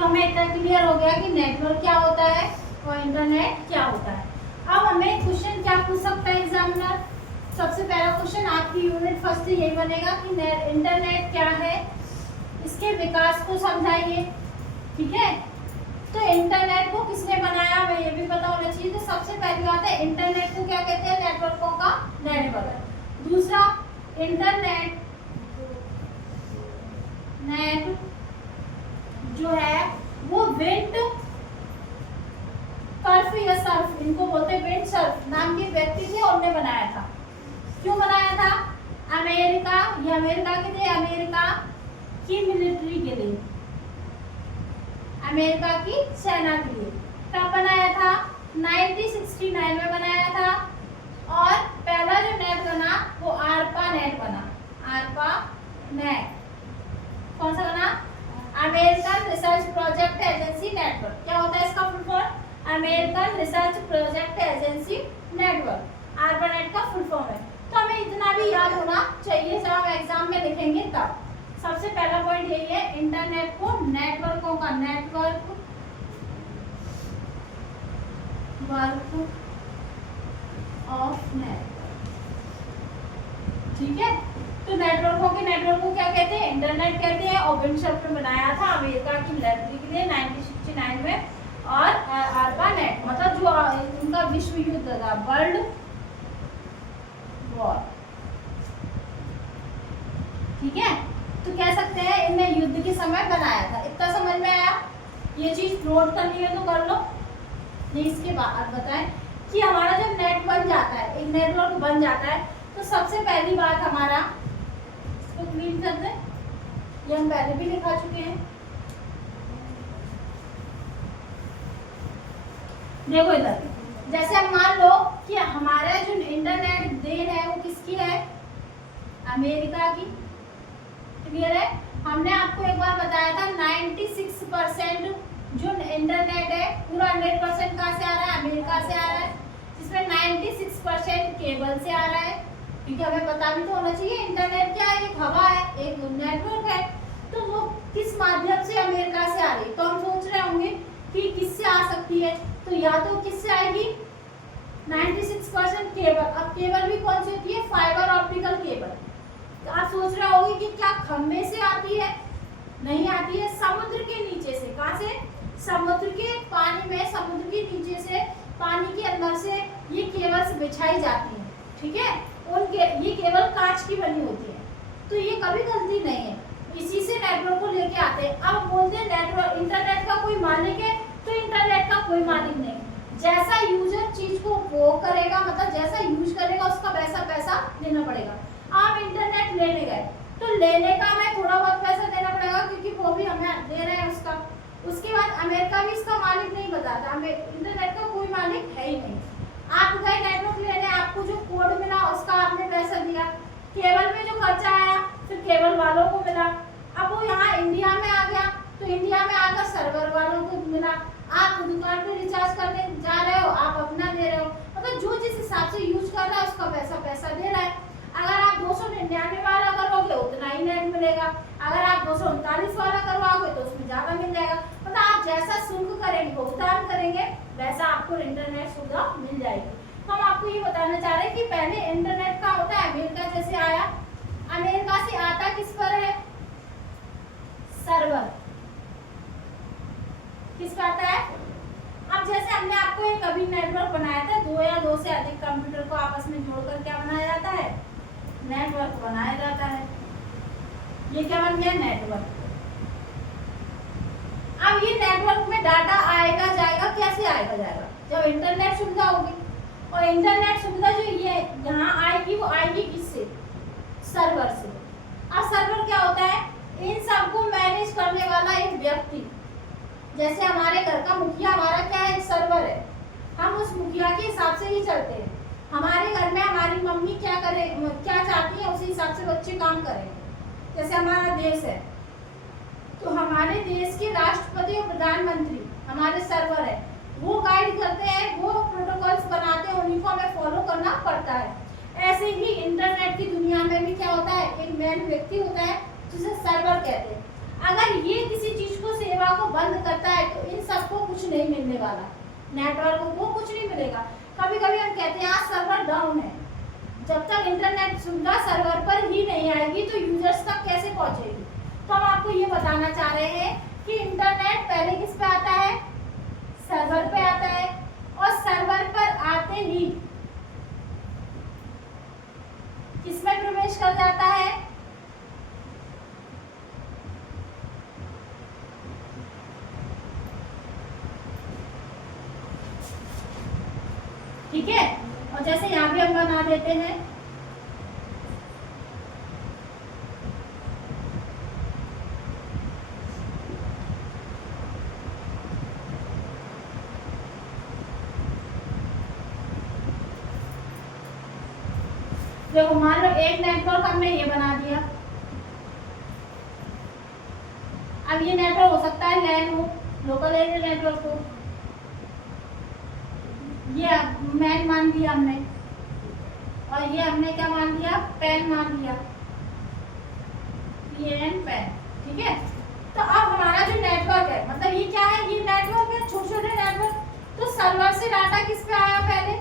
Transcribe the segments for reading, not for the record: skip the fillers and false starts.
तो हमें इतना क्लियर हो गया कि नेटवर्क क्या होता है और इंटरनेट क्या होता है। अब हमें क्वेश्चन क्या पूछ सकता है एग्जामिनर, सबसे पहला क्वेश्चन आपकी यूनिट फर्स्ट से यही बनेगा कि इंटरनेट क्या है, इसके विकास को समझाइए। ठीक है, तो इंटरनेट को किसने बनाया हमें ये भी पता होना चाहिए। तो सबसे पहली बात है इंटरनेट को क्या कहते हैं, नेटवर्कों का नेटवर्क। दूसरा, इंटरनेट नेट जो है वो विंड कर्फ या सर्फ, इनको बोलते हैं विंड सर्फ नाम के व्यक्ति थे और उन्होंने बनाया था। क्यों बनाया था, अमेरिका, ये अमेरिका के थे, अमेरिका की मिलिट्री के लिए, अमेरिका की सेना के लिए। कब बनाया था, 1969 में बनाया था। और पहला जो नेट बना वो आरपा नेट बना, आरपा नेट। कौन सा बना, American research project agency network. क्या होता है इसका full form, American research project agency network, आरपा net का फुल फॉर्म है। तो हमें इतना भी याद होना चाहिए जब हम एग्जाम में लिखेंगे तब। सबसे पहला पॉइंट यही है, इंटरनेट को नेटवर्कों का नेटवर्क वर्क ऑफ नेटवर्क। ठीक है, तो नेटवर्कों के नेटवर्क को क्या कहते हैं, इंटरनेट कहते हैं। और विंड सर्फ ने बनाया था अमेरिका की मिलिट्री के लिए 1969 में। और आरपा नेट मतलब जो उनका विश्व युद्ध था, वर्ल्ड वॉर। ठीक है, तो कह सकते हैं इन्हें युद्ध के समय बनाया था। इतना समझ में आया, ये चीज नोट करनी है तो कर लो। ये इसके बाद बताएं कि हमारा जब नेट बन जाता है, एक नेटवर्क बन जाता है, तो सबसे पहली बात हमारा, इसको क्लीन कर दें, ये हम पहले भी लिखा चुके हैं। देखो इधर, जैसे हम मान लो कि हमारा जो इंटरनेट देन है वो किसकी है, अमेरिका की। क्लियर है, हमने आपको एक बार बताया था 96% जो इंटरनेट है पूरा 100% कहाँ से आ रहा है, अमेरिका से आ रहा है, जिसमें 96% केबल से आ रहा है। क्योंकि हमें पता भी तो होना चाहिए इंटरनेट क्या है, एक हवा है, एक नेटवर्क है, तो वो किस माध्यम से अमेरिका से आ रही है। तो हम सोच रहे होंगे कि किससे आ सकती है, तो या तो किससे आएगी, 96% केबल। अब केबल भी कौन सी होती है, फाइबर ऑप्टिकल केबल। तो आप सोच रहे होंगे कि क्या खंभे से आती है, नहीं आती है, समुद्र के नीचे से। कहाँ से, समुद्र के पानी में, समुद्र के नीचे से, पानी के अंदर से ये केबल्स बिछाई जाती है। ठीक है, उनके ये केबल कांच की बनी होती है, तो ये कभी गलती नहीं है, इसी से नेटवर्क को लेके आते हैं। अब बोलते हैं नेटवर्क इंटरनेट का कोई मालिक है, तो इंटरनेट का कोई मालिक नहीं। जैसा यूजर चीज को वो करेगा, मतलब जैसा यूज करेगा उसका वैसा पैसा देना पड़ेगा। आप इंटरनेट लेने गए तो लेने का हमें थोड़ा बहुत पैसा देना पड़ेगा, क्योंकि वो भी हमें दे रहे हैं उसका। उसके बाद अमेरिका भी इसका मालिक नहीं बताता, हमें इंटरनेट का कोई मालिक है ही नहीं। आप गए नेटवर्क लेने, आपको जो कोड मिला उसका आपने पैसा दिया, केबल में जो खर्चा आया फिर केबल वालों को मिला। अब वो यहाँ इंडिया में आ गया, तो इंडिया में आकर सर्वर वालों को मिला। आप दुकान पे रिचार्ज करने जा रहे हो, आप अपना दे रहे हो, मतलब जो जिस हिसाब से यूज कर रहा है उसका पैसा दे रहा है। अगर आप 299 वाला करवाओगे उतना ही नेट मिलेगा, अगर आप 239 वाला करवाओगे तो उसमें ज्यादा मिल जाएगा। मतलब आप जैसा शुल्क करेंगे, भुगतान करेंगे, वैसा आपको इंटरनेट सुविधा मिल जाएगी। तो हम आपको ये बताना चाह रहे हैं कि पहले इंटरनेट का होता है, अमेरिका जैसे आया, अमेरिका से आता किस पर है, सर्वर। किस पर आता है, अब जैसे हमने आपको एक अभी नेटवर्क बनाया था, दो या दो से अधिक कंप्यूटर को आपस में जोड़कर क्या बनाया जाता है, नेटवर्क बनाया जाता है। ये क्या बन गया, नेटवर्क। अब ये नेटवर्क में डाटा आएगा जाएगा, कैसे आएगा जाएगा, जब इंटरनेट सुविधा होगी। और इंटरनेट सुविधा जो ये यहाँ आएगी वो आएगी किससे, सर्वर से। अब सर्वर क्या होता है, इन सबको मैनेज करने वाला एक व्यक्ति। जैसे हमारे घर का मुखिया हमारा क्या है, एक सर्वर है, हम उस मुखिया के हिसाब से ही चलते हैं। हमारे घर में हमारी मम्मी क्या करे, क्या चाहती है, उसी हिसाब से बच्चे काम करेंगे। जैसे हमारा देश है, तो हमारे देश के राष्ट्रपति और प्रधानमंत्री हमारे सर्वर है, वो गाइड करते हैं, वो प्रोटोकॉल्स बनाते हैं, उन्हीं को हमें फॉलो करना पड़ता है। ऐसे ही इंटरनेट की दुनिया में भी क्या होता है, एक मेन व्यक्ति होता है जिसे सर्वर कहते हैं। अगर ये किसी चीज को सेवा को बंद करता है तो इन सबको कुछ नहीं मिलने वाला, नेटवर्क को कुछ नहीं मिलेगा। कभी कभी हम कहते हैं आज सर्वर डाउन है, जब तक इंटरनेट सुविधा सर्वर पर ही नहीं आएगी तो यूजर्स तक कैसे पहुंचेगी। तो हम आपको ये बताना चाह रहे हैं कि इंटरनेट पहले किस पे आता है, सर्वर पे आता है, और सर्वर पर आते ही किसमें प्रवेश कर जाता है, ठीक है। और जैसे यहाँ भी हम बना देते हैं, देखो मान लो एक नेटवर्क हमने ये बना दिया। अब ये नेटवर्क हो सकता है लैन हो, लोकल एरिया नेटवर्क हो, ये मैन मान लिया हमने, और ये हमने क्या मान लिया, पैन मान लिया, PAN पैन, ठीक है। तो अब हमारा जो नेटवर्क है, मतलब ये क्या है, ये नेटवर्क है, छोटे छोटे नेटवर्क। तो सर्वर से डाटा किस पे आया, पहले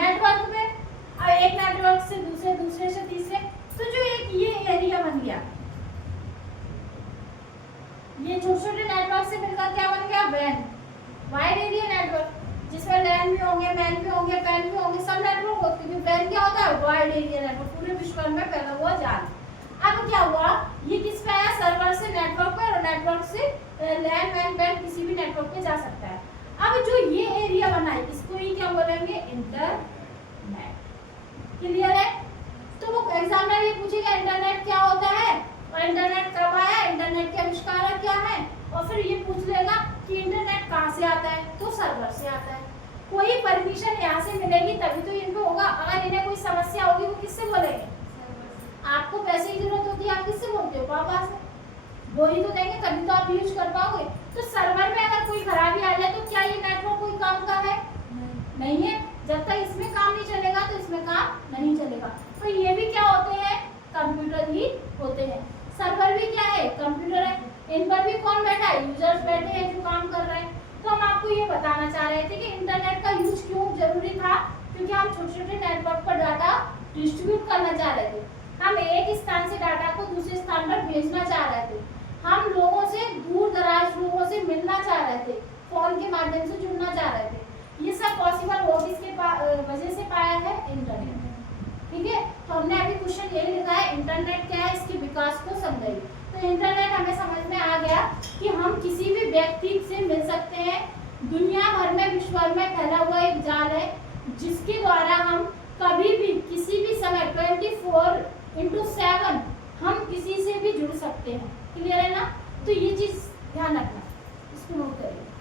नेटवर्क पे, अब एक नेटवर्क से दूसरे, दूसरे से तीसरे। तो जो एक ये एरिया बन गया, ये छोटे छोटे नेटवर्क से मिलकर क्या बन गया, वैन, वाइड एरिया नेटवर्क, जिसमें लैन भी होंगे, मैन भी होंगे, पैन भी होंगे, सब नेटवर्क होते हैं। वैन क्या होता है, वाइड एरिया नेटवर्क, पूरे विश्व में फैला हुआ जाल। अब क्या हुआ, ये किस पे आया, सर्वर से नेटवर्क पर, और नेटवर्क से लैन, मैन, पैन किसी भी नेटवर्क पे जा सकता है। अब जो ये एरिया बना है, इसको ही क्या बोलेंगे, इंटरनेट। क्लियर है। तो वो एग्जामिनर ये पूछेगा इंटरनेट क्या होता है, और इंटरनेट कब आया, इंटरनेट के आविष्कारक क्या है, और फिर ये पूछ लेगा कि इंटरनेट कहाँ से आता है, तो सर्वर से आता है। कोई परमिशन यहाँ से मिलेगी तभी तो इनको होगा। अगर इन्हें कोई समस्या होगी वो किससे बोलेंगे, आपको पैसे की जरूरत होती है, आप किससे बोलते हो, पापा से, वो ही तो देंगे तभी तो आप यूज कर पाओगे। तो सर्वर में अगर कोई खराबी आ जाए तो क्या ये नेटवर्क कोई काम का है, नहीं है। जब तक इसमें काम नहीं चलेगा तो इसमें काम नहीं चलेगा। तो ये भी क्या होते हैं, कंप्यूटर ही होते हैं। सर्वर भी क्या है, कंप्यूटर है। इन पर भी कौन बैठा है, यूजर्स बैठे हैं जो काम कर रहे हैं। तो हम आपको ये बताना चाह रहे थे कि इंटरनेट का यूज क्यों जरूरी था, क्योंकि हम छोटे छोटे नेटवर्क पर डाटा डिस्ट्रीब्यूट करना चाह रहे थे। हम एक स्थान से डाटा को दूसरे स्थान पर भेजना चाह रहे थे। हम लोगों से, दूर दराज लोगों से मिलना चाह रहे थे, फोन के माध्यम से जुड़ना चाह रहे थे। ये सब पॉसिबल हो किसके वजह से पाया है, इंटरनेट। ठीक है। तो हमने अभी क्वेश्चन यही लिखा है, इंटरनेट क्या है, इसके विकास को समझाइए। तो इंटरनेट हमें समझ में आ गया कि हम किसी भी व्यक्ति से मिल सकते हैं। दुनिया भर में, विश्व भर में फैला हुआ एक जाल है जिसके द्वारा हम कभी भी, किसी भी समय 24/7 हम किसी से भी जुड़ सकते हैं। क्लियर है ना। तो ये चीज ध्यान रखना, इसको नोट करिए।